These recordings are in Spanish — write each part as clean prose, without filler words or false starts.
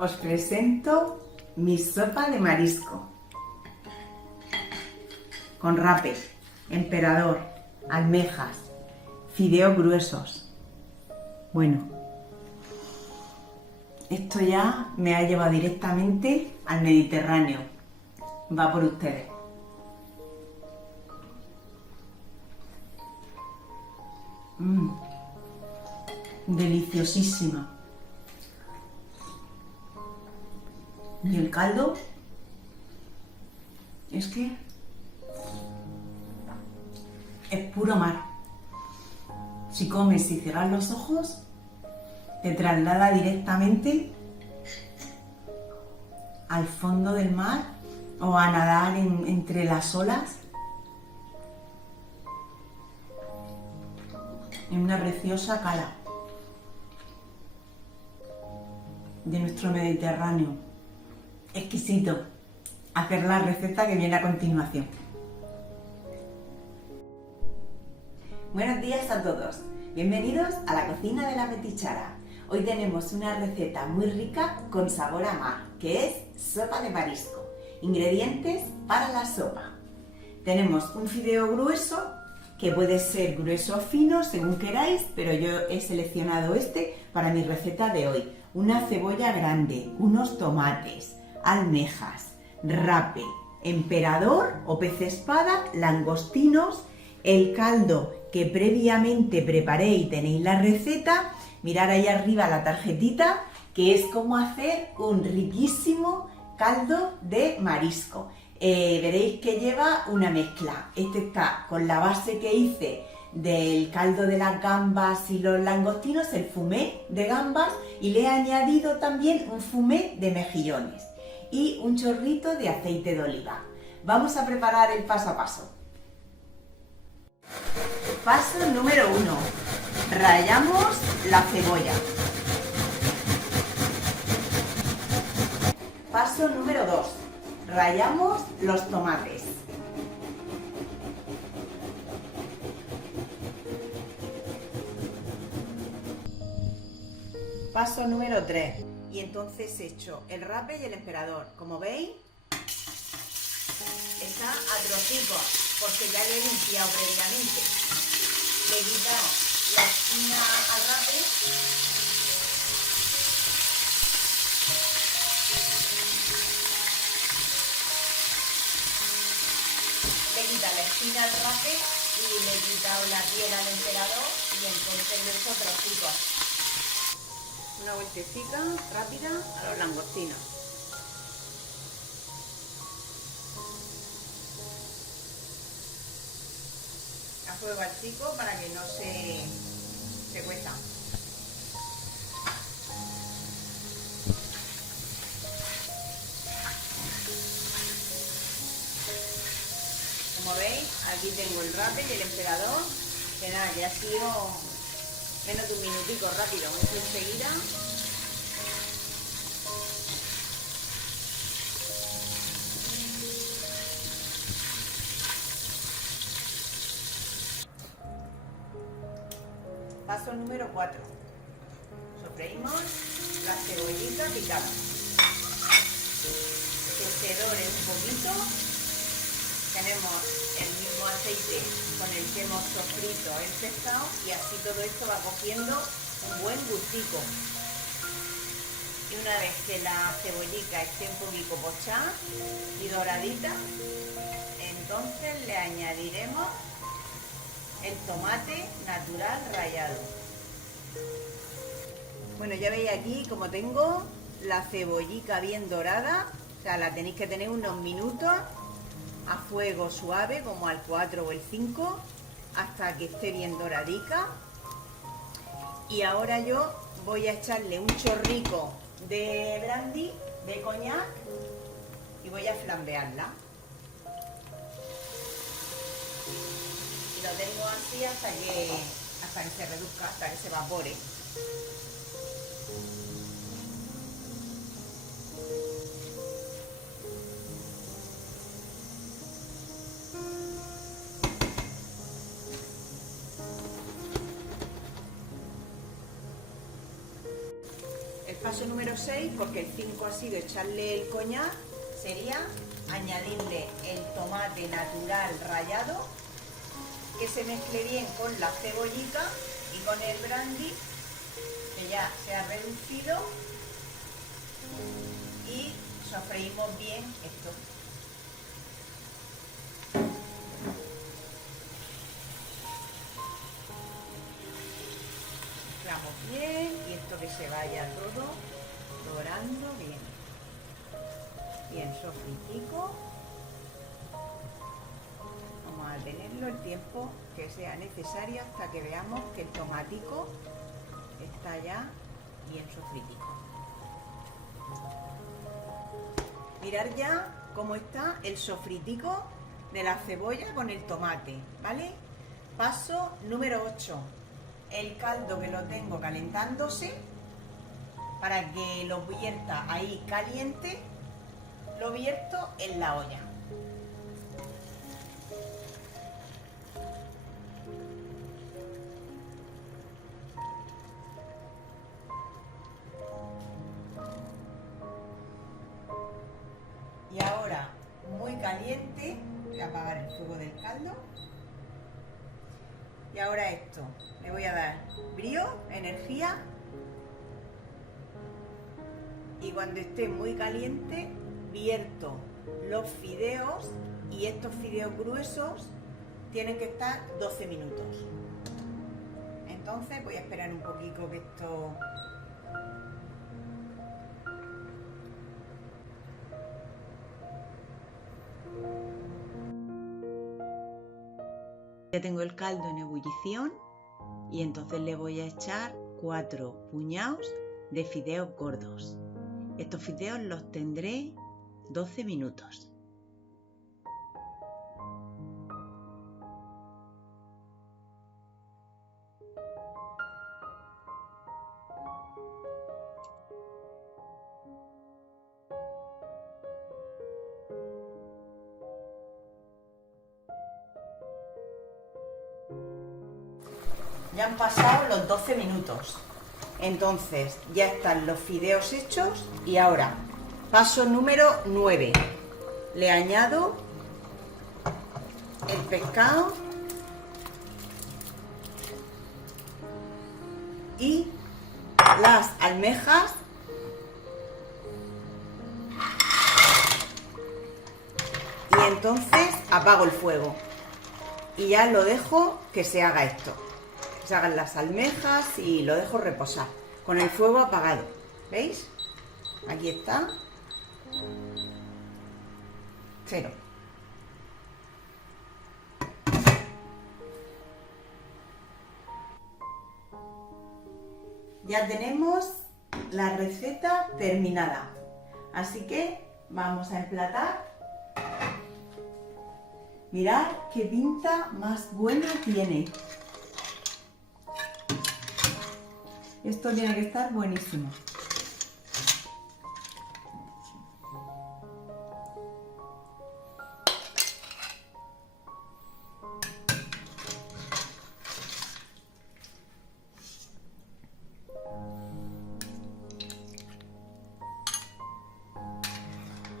Os presento mi sopa de marisco con rape, emperador, almejas, fideos gruesos. Bueno, esto ya me ha llevado directamente al Mediterráneo. Va por ustedes. Deliciosísima. Y el caldo es que es puro mar. Si comes y cierras los ojos, te traslada directamente al fondo del mar o a nadar entre las olas en una preciosa cala de nuestro Mediterráneo. Exquisito. Hacer la receta que viene a continuación. Buenos días a todos. Bienvenidos a la cocina de la Metichara. Hoy tenemos una receta muy rica con sabor a mar, que es sopa de marisco. Ingredientes para la sopa. Tenemos un fideo grueso, que puede ser grueso o fino según queráis, pero yo he seleccionado este para mi receta de hoy. Una cebolla grande, unos tomates, almejas, rape, emperador o pez espada, langostinos, el caldo que previamente preparé y tenéis la receta. Mirad ahí arriba la tarjetita, que es cómo hacer un riquísimo caldo de marisco. Veréis que lleva una mezcla. Este está con la base que hice del caldo de las gambas y los langostinos, el fumé de gambas, y le he añadido también un fumé de mejillones y un chorrito de aceite de oliva. Vamos a preparar el paso a paso. Paso número 1. Rallamos la cebolla. Paso número 2. Rallamos los tomates. Paso número 3. Y entonces he hecho el rape y el emperador. Como veis, está a trocitos, porque ya lo he limpiado previamente. Le he quitado la espina al rape. Le he quitado la espina al rape y le he quitado la piel al emperador, y entonces le he hecho trocitos. Una vueltecita rápida a los langostinos. A fuego altico para que no se cuezan. Como veis, aquí tengo el rape y el emperador, que nada, que ha sido menos de un minutico, rápido, esto enseguida. Paso número 4. Sofreímos la cebollita picada. Que se dore un poquito. Tenemos el mismo aceite con el que hemos sofrito el pescado, y así todo esto va cogiendo un buen gustico. Y una vez que la cebollita esté un poquito pochada y doradita, entonces le añadiremos el tomate natural rallado. Bueno, ya veis aquí como tengo la cebollica bien dorada. O sea, la tenéis que tener unos minutos a fuego suave, como al 4 o el 5, hasta que esté bien doradica. Y ahora yo voy a echarle un chorrico de brandy, de coñac, y voy a flambearla. Y lo tengo así hasta que se reduzca, hasta que se evapore. el paso número 6, porque el 5 ha sido echarle el coñac, sería añadirle el tomate natural rallado, que se mezcle bien con la cebollita y con el brandy, que ya se ha reducido, y sofreímos bien esto. Mezclamos bien y esto que se vaya todo dorando bien. Bien sofritico. Vamos a tenerlo el tiempo que sea necesario hasta que veamos que el tomatico está ya bien sofritico. Mirad ya cómo está el sofritico de la cebolla con el tomate, ¿vale? Paso número 8. El caldo que lo tengo calentándose, para que lo vierta ahí caliente, lo vierto en la olla. Y ahora, muy caliente, voy a apagar el fuego del caldo. Y ahora esto, le voy a dar brío, energía. Y cuando esté muy caliente, vierto los fideos, y estos fideos gruesos tienen que estar 12 minutos. Entonces voy a esperar un poquito que esto... Ya tengo el caldo en ebullición y entonces le voy a echar 4 puñados de fideos gordos. Estos fideos los tendré 12 minutos. Ya han pasado los 12 minutos. Entonces ya están los fideos hechos y ahora paso número 9. Le añado el pescado y las almejas y entonces apago el fuego y ya lo dejo que se haga esto. Se hagan las almejas y lo dejo reposar con el fuego apagado. ¿Veis? Aquí está. 0. Ya tenemos la receta terminada. Así que vamos a emplatar. Mirad qué pinta más buena tiene. Esto tiene que estar buenísimo.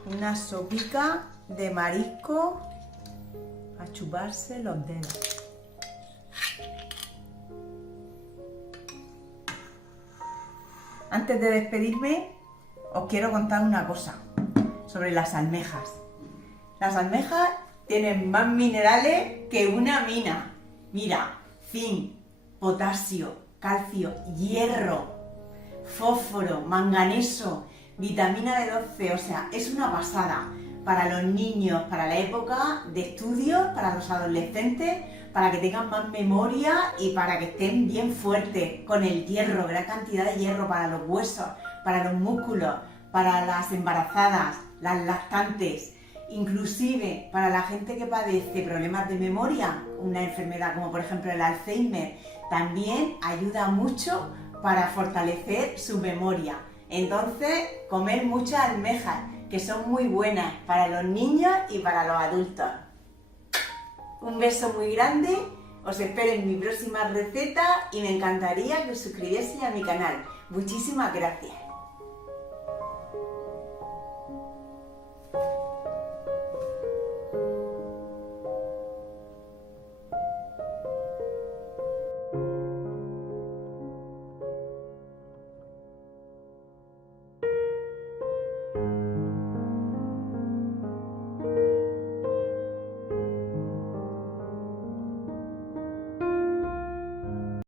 Una sopica de marisco a chuparse los dedos. Antes de despedirme, os quiero contar una cosa sobre las almejas. Las almejas tienen más minerales que una mina. Mira, zinc, potasio, calcio, hierro, fósforo, manganeso, vitamina B12, o sea, es una pasada para los niños, para la época de estudio, para los adolescentes, para que tengan más memoria y para que estén bien fuertes, con el hierro, gran cantidad de hierro para los huesos, para los músculos, para las embarazadas, las lactantes, inclusive para la gente que padece problemas de memoria, una enfermedad como por ejemplo el Alzheimer, también ayuda mucho para fortalecer su memoria. Entonces, comer muchas almejas, que son muy buenas para los niños y para los adultos. Un beso muy grande, os espero en mi próxima receta y me encantaría que os suscribieseis a mi canal. Muchísimas gracias.